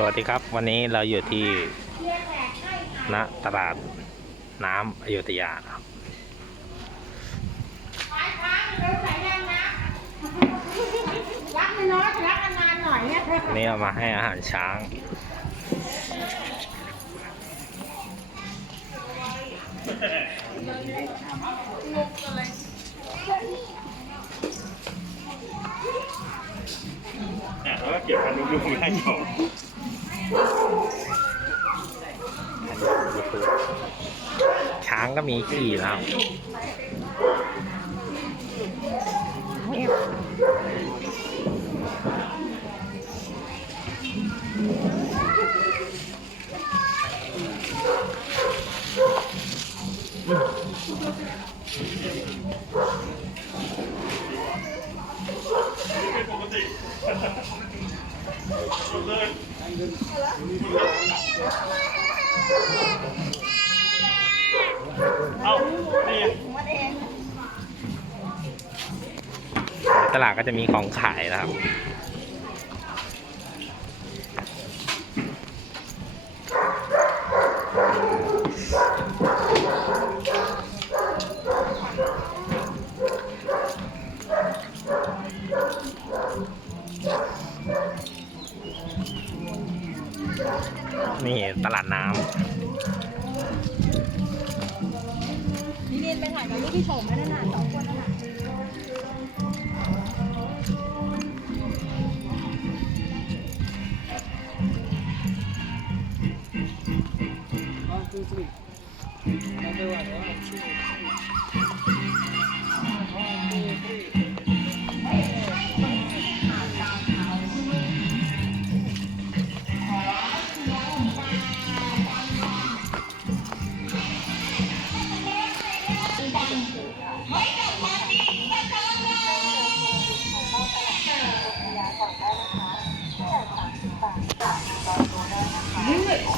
สวัสดีครับ วันนี้เราอยู่ที่ณตลาดน้ำอยุธยาครับรักน้อยๆแต่รักนานๆหน่อยเนี่ยวันนี้เอามาให้อาหารช้าง อะแล้วก็เก็บพันธุ์ลุงๆให้อยู่ ช้างก็มีขี่นะครับเตลาดก็จะมีของขายนะครับ นี่ตลาดน้ำนี่เรียนไปถ่ายกับลูกพี่ชมได้นานสองคนนั่นน่ะ Three. Another one. One, two, three. One, two, three.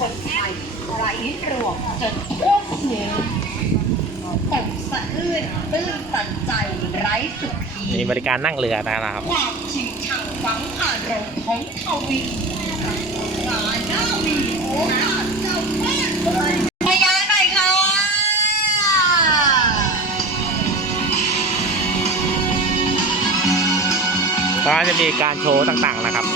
คนไทยไหลรวมจนท่วมหัวผมสะอื้นตื้นตันใจไร้สุขีมีบริการนั่งเรือนะครับ ความจริงช่างฝังอารมณ์ของทวีงานหน้ามีโอกาสจะแม่นเลยพยานหน่อยค่ะก็จะมีการโชว์ต่างๆนะครับ